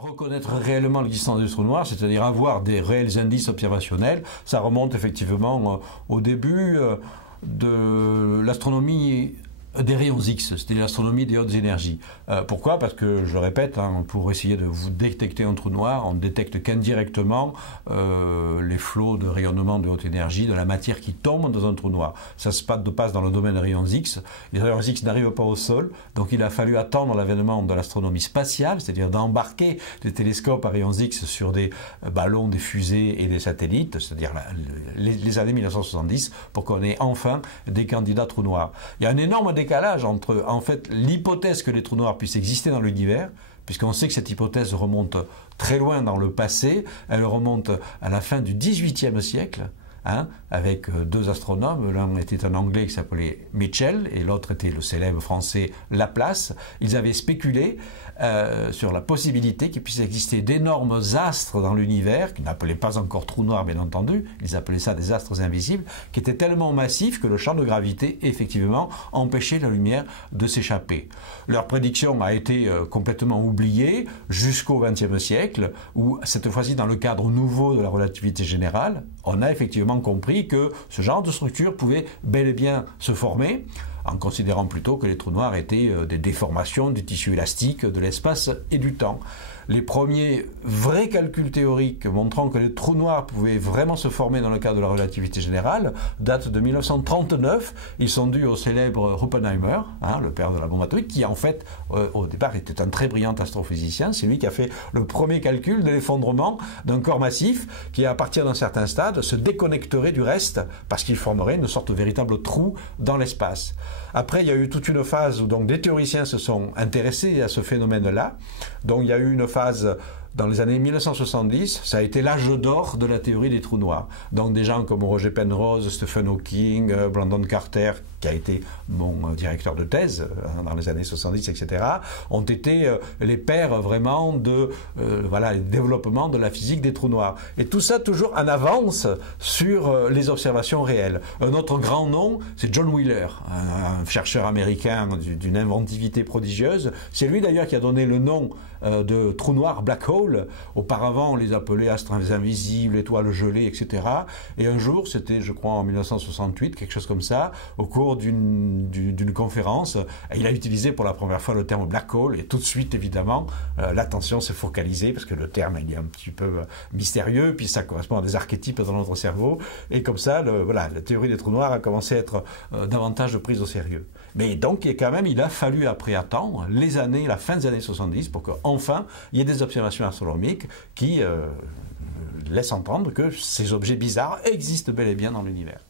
Reconnaître réellement l'existence des trous noirs, c'est-à-dire avoir des réels indices observationnels, ça remonte effectivement au début de l'astronomie des rayons X, c'était l'astronomie des hautes énergies. Pourquoi? Parce que, je le répète, pour essayer de vous détecter un trou noir, on ne détecte qu'indirectement les flots de rayonnement de haute énergie, de la matière qui tombe dans un trou noir. Ça se passe dans le domaine des rayons X. Les rayons X n'arrivent pas au sol, donc il a fallu attendre l'avènement de l'astronomie spatiale, c'est-à-dire d'embarquer des télescopes à rayons X sur des ballons, des fusées et des satellites, c'est-à-dire les années 1970, pour qu'on ait enfin des candidats trous noirs. Il y a un énorme décalage entre, en fait, l'hypothèse que les trous noirs puissent exister dans l'univers, puisqu'on sait que cette hypothèse remonte très loin dans le passé, elle remonte à la fin du XVIIIe siècle, avec deux astronomes. L'un était un Anglais qui s'appelait Mitchell et l'autre était le célèbre Français Laplace. Ils avaient spéculé sur la possibilité qu'il puisse exister d'énormes astres dans l'univers, qu'ils n'appelaient pas encore trous noirs bien entendu, ils appelaient ça des astres invisibles, qui étaient tellement massifs que le champ de gravité effectivement empêchait la lumière de s'échapper. Leur prédiction a été complètement oubliée jusqu'au XXe siècle, où cette fois-ci dans le cadre nouveau de la relativité générale, on a effectivement compris que ce genre de structure pouvait bel et bien se former, en considérant plutôt que les trous noirs étaient des déformations du tissu élastique de l'espace et du temps. Les premiers vrais calculs théoriques montrant que les trous noirs pouvaient vraiment se former dans le cadre de la relativité générale datent de 1939. Ils sont dus au célèbre Oppenheimer, le père de la bombe atomique, qui en fait, au départ, était un très brillant astrophysicien. C'est lui qui a fait le premier calcul de l'effondrement d'un corps massif qui, à partir d'un certain stade, se déconnecterait du reste parce qu'il formerait une sorte de véritable trou dans l'espace. Après, il y a eu toute une phase où donc, des théoriciens se sont intéressés à ce phénomène-là. Donc, il y a eu une phase dans les années 1970, ça a été l'âge d'or de la théorie des trous noirs. Donc des gens comme Roger Penrose, Stephen Hawking, Brandon Carter, qui a été mon directeur de thèse dans les années 70, etc., ont été les pères vraiment de le développement de la physique des trous noirs. Et tout ça toujours en avance sur les observations réelles. Un autre grand nom, c'est John Wheeler, un chercheur américain d'une inventivité prodigieuse. C'est lui d'ailleurs qui a donné le nom de trous noirs, black hole. Auparavant, on les appelait astres invisibles, étoiles gelées, etc. Et un jour, c'était, je crois, en 1968, quelque chose comme ça, au cours d'une conférence, il a utilisé pour la première fois le terme black hole, et tout de suite, évidemment, l'attention s'est focalisée, parce que le terme, il est un petit peu mystérieux, puis ça correspond à des archétypes dans notre cerveau, et comme ça, la théorie des trous noirs a commencé à être davantage prise au sérieux. Mais donc, quand même, il a fallu après attendre la fin des années 70 pour qu'enfin, il y ait des observations astronomiques qui laissent entendre que ces objets bizarres existent bel et bien dans l'univers.